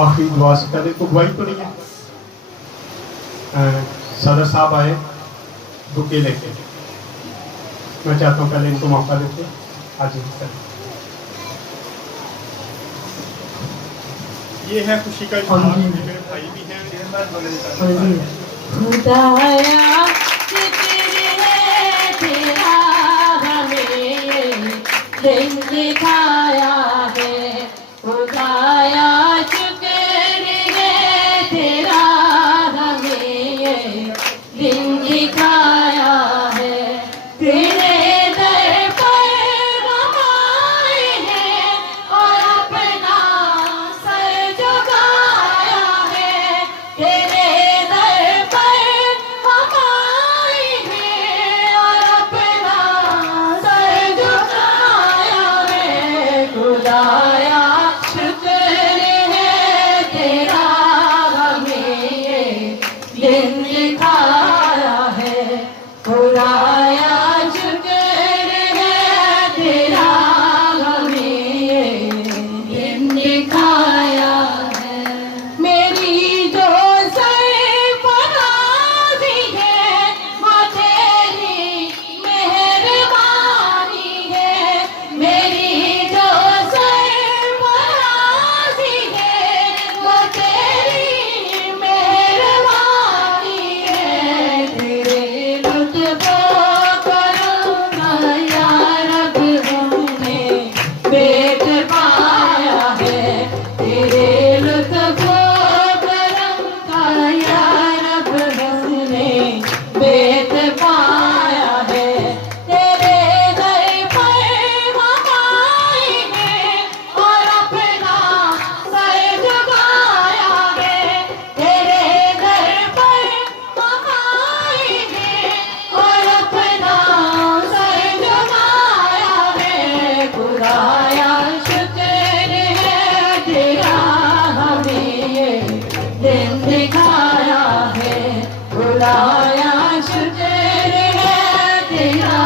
आखिरी दुआ से पहले तो दुआई तो नहीं है। सदर साहब आए बुके लेके, मैं चाहता हूँ पहले इनको मौका देते आज ये है खुशी का इजहार। मेरे भाई भी हैं। खुदाया शुक्र है तेरा हमें दिन दिखाया है। खुदाया शुक्र है तेरा हमें दिन दिखाया है। तेरे दर पर हम आए हैं और अपना सर झुकाया है। तेरे दर पर हम आए हैं और अपना सर झुकाया है। खुदाया शुक्र है तेरा हमें दिन दिखाया है। खुदाया शुक्र है तेरा हमें दिन दिखाया है। मेरी जो सरफराज़ी है वो तेरी मेहरबानी है। मेरी जो सरफराज़ी है वो तेरी मेहरबानी है। तेरे लुत्फ़ो करम का या रब हमने बेट पाया है। तेरे लुत्फ़ो करम का या रब हमने बेट पाया है। तेरे दर पर हम आए हैं और अपना सर झुकाया है। तेरे दर पर हम आए हैं और अपना सर झुकाया है। खुदाया शुक्र है तेरा हमें दिन दिखाया है। खुदाया शुक्र है तेरा